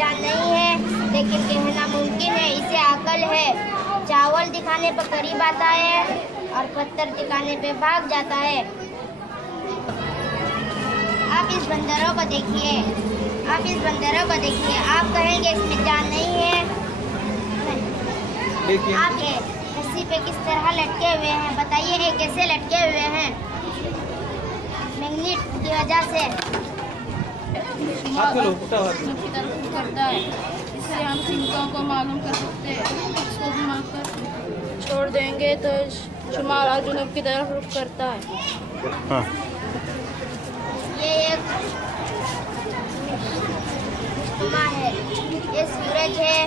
जान नहीं है, लेकिन कहना मुमकिन है इसे अकल है। चावल दिखाने पर करीब आता है और पत्थर दिखाने पे भाग जाता है। आप इस बंदरों को देखिए, आप कहेंगे इसमें जान नहीं है, लेकिन आप ये रस्सी पे किस तरह लटके हुए हैं? बताइए ये कैसे लटके हुए हैं? मैग्नेट की वजह से करता है। इससे हम सिंकों को मालूम कर सकते हैं। इसको घुमाकर छोड़ देंगे तो शुमाल और जुनूब की तरफ रुख करता है। हाँ। ये एक है, ये सूरज है,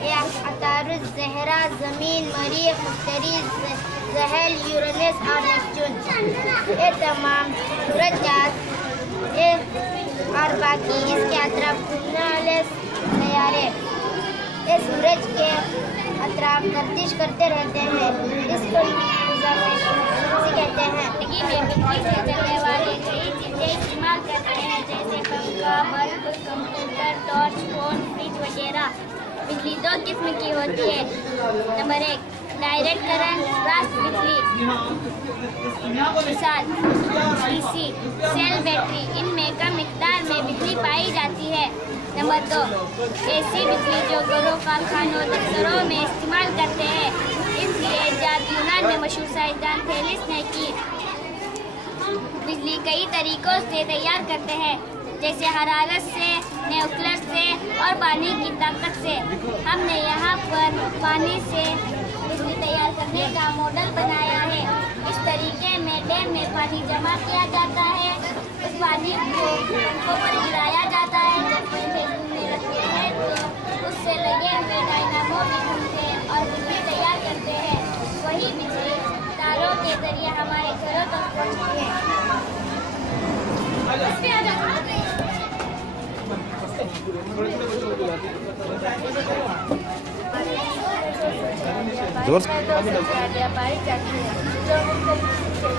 ये अतारुस, ज़हरा, ज़मीन, मरीख, मुश्तरी, ज़हल, यूरेनस और नेपच्यून, ये तमाम सूरज ये और बाकी इसके अतराफ घूमने वाले सैयारे ये सूरज के अतराफ गर्दिश करते रहते हैं। इसको कहते हैं। बिजली से चलने वाली कई चीज़ें इस्तेमाल करते हैं, जैसे पंखा, bulb, computer, torch, phone, fridge वगैरह। बिजली दो किस्म की होती है। नंबर 1 डायरेक्ट करंट, रास्त बिजली, मिसाल डीसी, सेल, बैटरी। इनमें कम मिकदार में बिजली पाई जाती है। नंबर 2 ऐसी बिजली जो घरों, कारखानों, दफ्तरों में इस्तेमाल करते हैं। इसलिए इजाद यूनान में मशहूर साइंसदान थेलिस ने की। बिजली कई तरीकों से तैयार करते हैं, जैसे हरारत से, न्यूक्लियर से और पानी की ताकत से। हमने यहाँ पर पानी से बिजली तैयार करने का मॉडल बनाया है। इस तरीके में डैम में पानी जमा किया जाता है। उस पानी को पंखों पर गिराया जाता है। जब पंखे घूमने लगते हैं तो उससे लगे हुए डायनामो भी घूमते हैं और बिजली तैयार करते हैं। वही बिजली तारों के जरिए हमारे घरों तक पहुँचती है। जोर पाई जाती है जो मुख्तलिफ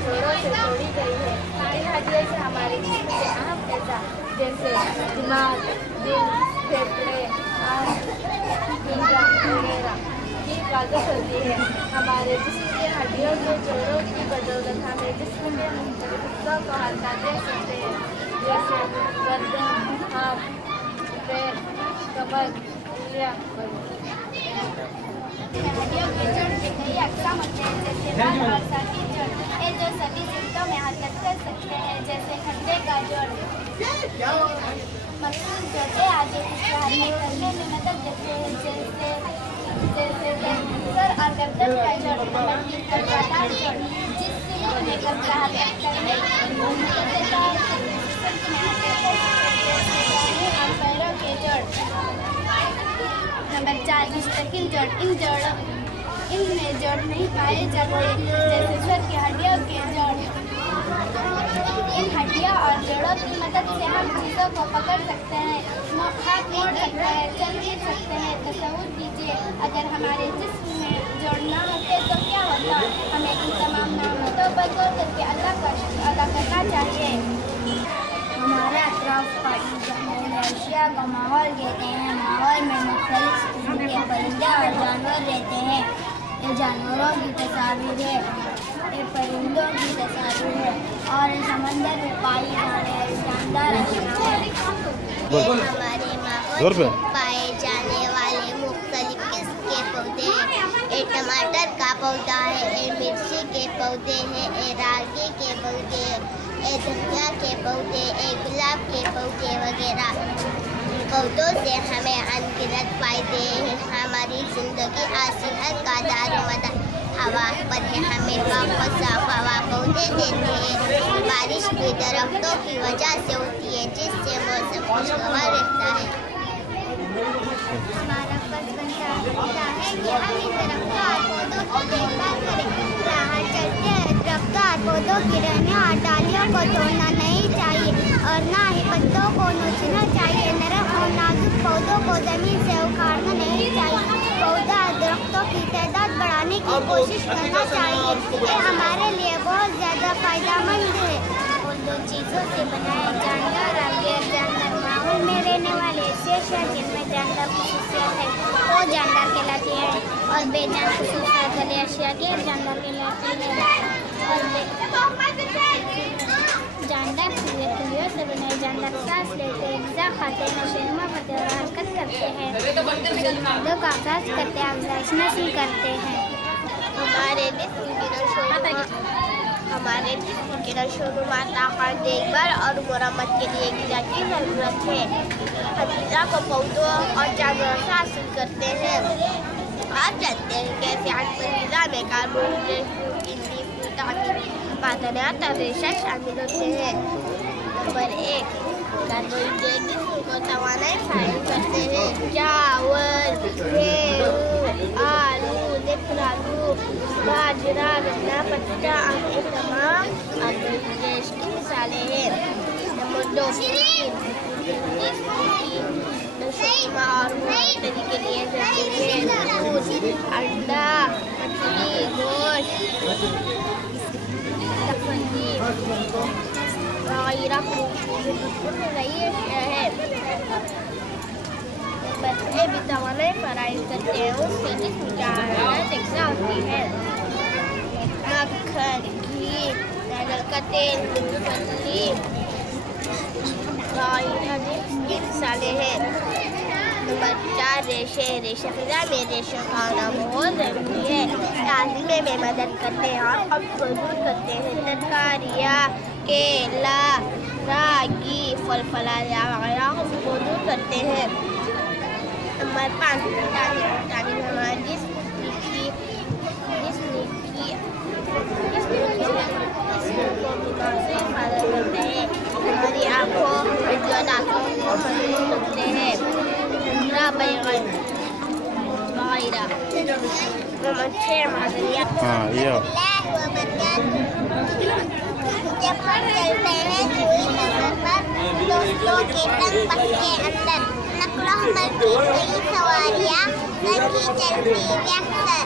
जोड़ों से जोड़ी गई है। इन हड्डियों से हमारे जिस्म के अहम अज़ा जैसे दिमाग, दिल, फेफड़े, आँख, लीवर वगैरह की हिफाजत होती है। हमारे जिस्म के हड्डियों के जोड़ों की बदौलत हमें जिस्म में मुख्तलिफ हिस्सों को हरकत दे सकते हैं, जैसे गर्दन, हाथ, पैर, कमर, उंगलियां वगैरह। हड्डियों के जोड़ के कई अक़साम होते हैं, जैसे बाल और साथी जोड़, ये जो सभी सिमटों में हरकत कर सकते हैं, जैसे खंडे का जोड़। मखसूस जोड़े आगे पीछे हरकत करने में मदद देते हैं, जैसे सर और गर्दन का जोड़, कर्कदार जोड़, जिससे उन्हें कब्जा हरकत करने में मदद देता है। और पैरों के जोड़। नंबर 4 मुस्तकिल जोड़। इनमें जोड़ नहीं पाए जाते, जैसे सर की हड्डियों के जोड़। इन हड्डियों और जोड़ों की मदद से हम चीज़ों को पकड़ सकते हैं, हाथ मोड़ सकते हैं, चल फिर सकते हैं। तसव्वुर कीजिए अगर हमारे जिस्म में जोड़ ना होते तो क्या होता। हमें इन तमाम नामतों पर गौर करके अल्लाह का शुक्र अदा करना चाहिए। हमारे अतराफ का एशिया का माहौल कहते हैं। माहौल में मुख्तलिफ किस्म के परिंदे और जानवर रहते हैं। ये जानवरों की तस्वीर है, ये परिंदों की तस्वीर है और समंदर में पाई जाने वाली शानदार अशिया है। हमारे माहौल में पाए जाने वाले मुख्तलिफ किस्म के पौधे हैं। ये टमाटर का पौधा है, ये मिर्ची के पौधे हैं, ये रागी के पौधे हैं, ये धनिया के पौधे, ये गुलाब के पौधे वगैरह। पौधों से हमें अनगिनत फायदे हैं। हमारी ज़िंदगी आसीहत का दारोमदार हवा पर है। हमें बहुत साफ हवा पौधे देते हैं। बारिश भी दरख्तों की वजह से होती है, जिससे मौसम खुशगवार रहता है। हमारा फर्ज बनता है कि हम इन दरख्तों और पौधों की देखभाल करें। राह चलते हैं दरख्तों और पौधों की रहने और डालियों को तोड़ना नहीं चाहिए और ना ही पत्तों को नोचना चाहिए। नरम और नाजुक पौधों को जमीन से उखाड़ना नहीं चाहिए। पौधा दरख्तों की तादाद बढ़ाने की कोशिश करना चाहिए। ये हमारे लिए बहुत ज़्यादा फायदेमंद है। उन दो चीज़ों से बनाए जानवर और गैर जानवर माहौल जल में रहने वाले शेष या जिनमें जानदार खसूसियत है वो जानदार कहलाती है और बेजान खसूसियत वाली अशिया गैर जानदार कहलाती है। और जानदार खुलियों से बने जानदार सांस लेते हैं, ग़िज़ा खाते हैं, नशोनुमा करते और हरकत करते हैं, मर्दों का आगाज करते हैं, अफ़ज़ाइश नस्ल करते हैं। हमारे जिस्म की नशोनुमा, ताकत, देखभाल और मरम्मत के लिए ग़िज़ा की ज़रूरत है। हम ग़िज़ा को पौधों और जानवरों से हासिल करते हैं। आप जानते हैं कैसे ग़िज़ा में कार्बोहाइड्रेट, विटामिन, मादनियात और रेशा शामिल होते हैं। नंबर 1, कार्बोहाइड्रेट जिस्म को तवानाई फराहम करते हैं। चावल, गेहूं, आलू, नेपरालू, बाजरा, गन्ना, पत्ता आदि तमाम कार्बोहाइड्रेट की मिसालें हैं। नंबर 2, नशोनुमा और मुआवजे के लिए जरूरी है। दूध, अंडा, मछली, गोश्त, बच्चे भी तवानाई फराहम करते हैं, उससे जिस्म की हरारत यकसा होती है। मक्खन, घी, नारियल का तेल, मूंगफली, की मिसालें हैं। नंबर 4, रेशे ग़िज़ा में रेशों का होना बहुत ज़रूरी है। ताज़गी में मदद करते हैं और कब्ज़ दूर करते हैं। तरकारियाँ, केला, रागी, फल फलादियाँ वगैरह को दूर करते हैं। नंबर 5, विटामिन हमारे जिस्म को बीमार से हिफाजत करते हैं। हमारी आँखों, हड्डियों, दांतों को मजबूत करते हैं। बैगन वगैरह। नंबर 6, मादनियात। जब हम चलते हैं सुई नज़र पर दोस्तों के तंग बस के अंदर नक़्ल हमल की कई सवारियाँ रखी चलती अक्सर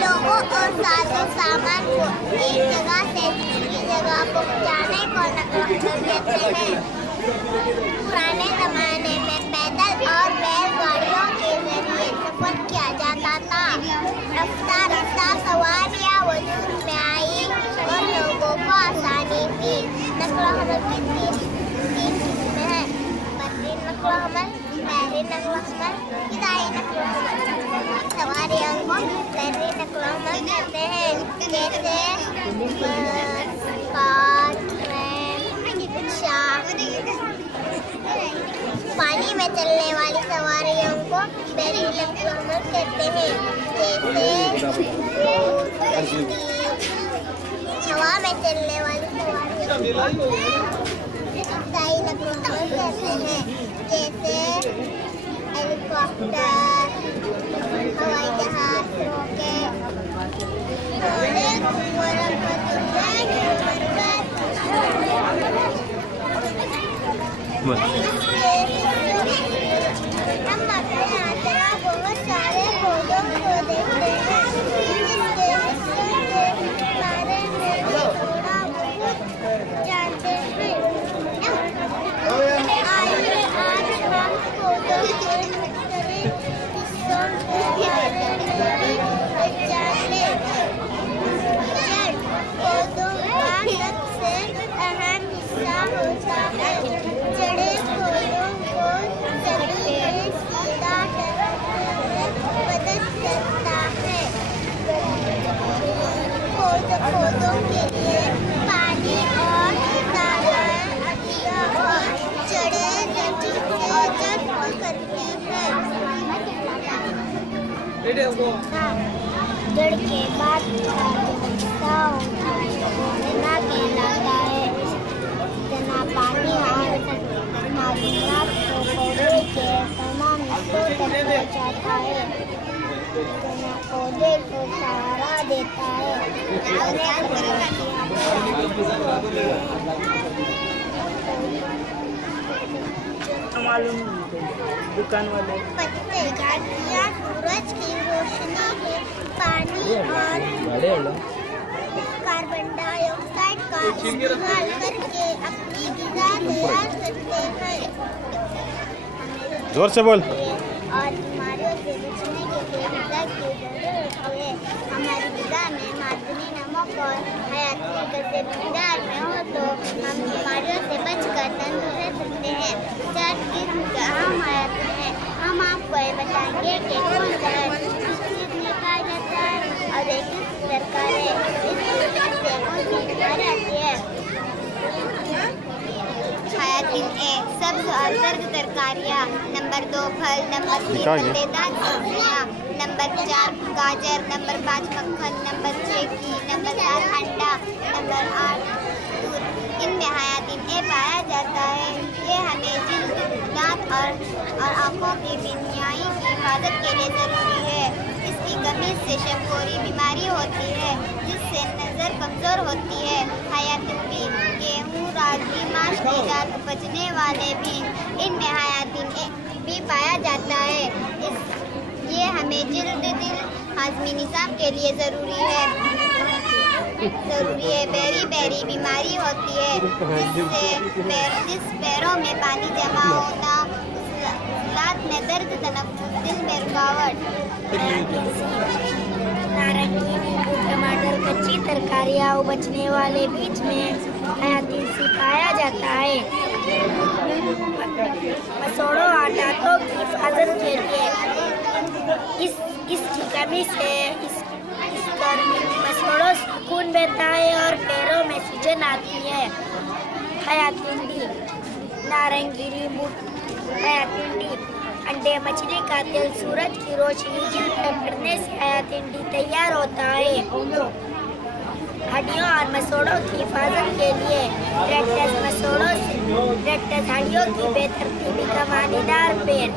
लोगों और साजो सामान को एक जगह से दूसरी जगह पहुँचाने को नक़्ल हमल कहते हैं। पुराने ज़माने में पैदल और बैलगाड़ियों के जरिए सफ़र किया जाता था। रफ्ता रफ्ता सवारियाँ वजूद में आई और लोगों को आसानी थी। नक़्ल हमल की तीन किस्में हैं: बर्री नक़्ल हमल, बहरी नक़्ल हमल, फ़िज़ाई नक़्ल हमल। सवारियों को बर्री नक़्ल हमल कहते हैं, जैसे कार, ट्रेन, रिक्शा। पानी में चलने वाली सवारियों को बहरी नक़्ल हमल कहते हैं, जैसे हवा में चलने वाली सवारियों को फ़िज़ाई नक़्ल हमल कहते हैं, जैसे हेलीकॉप्टर, हवाई जहाज, रॉकेट। हम अपने यात्रा बहुत सारे पौधों को देखते हैं, जिसके बारे में थोड़ा बहुत जानते हैं। आइए आज हम पौधों के मुख्तलिफ हिस्सों के बारे में जान लें। जड़ पौधों का सबसे अहम हिस्सा होता है। जड़ें पौधों को जमीन में सीधा टकराने में मदद करता है। पौधों के लिए पानी और दाना दिया और जड़ें जमीन से जज्ब करती हैं। जड़ के बाद हिस्सा होता है तना कहलाता है। तना पानी और मादनियात को पौधे के तमाम हिस्सों तक पहुँचाता है। तना पौधे को सहारा देता है। मालूम दुकान वाले पत्ते गाड़ियाँ सूरज की रोशनी में पानी और कार्बन डाइऑक्साइड का इस्तेमाल करके अपनी ग़िज़ा तैयार करते हैं। जोर से बोल। और बीमारियों से बचने के लिए ग़िज़ा की ज़रूरत होती है। हमारी ग़िज़ा में मादनी नमक और हयाती गज़े मिक़दार में हो तो हम बीमारियों से बचकर तंदुरुस्त रह सकते हैं। शहद जिस्म का अहम हयाती है। हम आपको ये बताएंगे कि कौन सा किस चीज़ में पाया जाता है और एक किस प्रकार है, इस से कौन सी बीमारी आती है। हयातीन ए सब्ज़ और ज़र्द तरकारियाँ, नंबर 2 फल, नंबर 3 पत्तेदार सब्जियाँ, नंबर 4 गाजर, नंबर 5 मक्खन, नंबर 6 घी, नंबर 7 अंडा, नंबर 8 दूध। इनमें हयातीन ए पाया जाता है। ये हमें जिल्द, दांत और आँखों की बीमारी की हिफाजत के लिए ज़रूरी है। इसकी कमी से शफोरी बीमारी होती है जिससे नज़र कमज़ोर होती है। हयातीन बी गेहूँ, रागी, माश के दाल उपजने वाले भी इनमें हयातीन ए भी पाया जाता है। ये हमें जिल्द, दिल, हाज़मी निज़ाम के लिए ज़रूरी है। बेरी बीमारी होती है जिस पैरों में पानी जमा होना, उज़लात में दर्द, तनफ्फुस, दिल में रुकावट। नारंगी, नींबू, टमाटर, कच्ची तरकारियाँ उपजने वाले बीज में हयातीन सी पाया जाता है। मसोड़ों और दांतों की हिफाजत के लिए इसकी कमी से मसोड़ों से खून बहता है और पैरों में सूजन आती है। हयातीन डी नारंगी, नींबू, हयातीन डी अंडे, मछली का तेल, सूरज की रोशनी जिल्द पर पड़ने से हयातीन डी तैयार होता है। हड्डियों और मसोड़ों की हिफाजत के लिए रेक्टस हड्डियों की बेतरतीबी का मानीदार पेड़,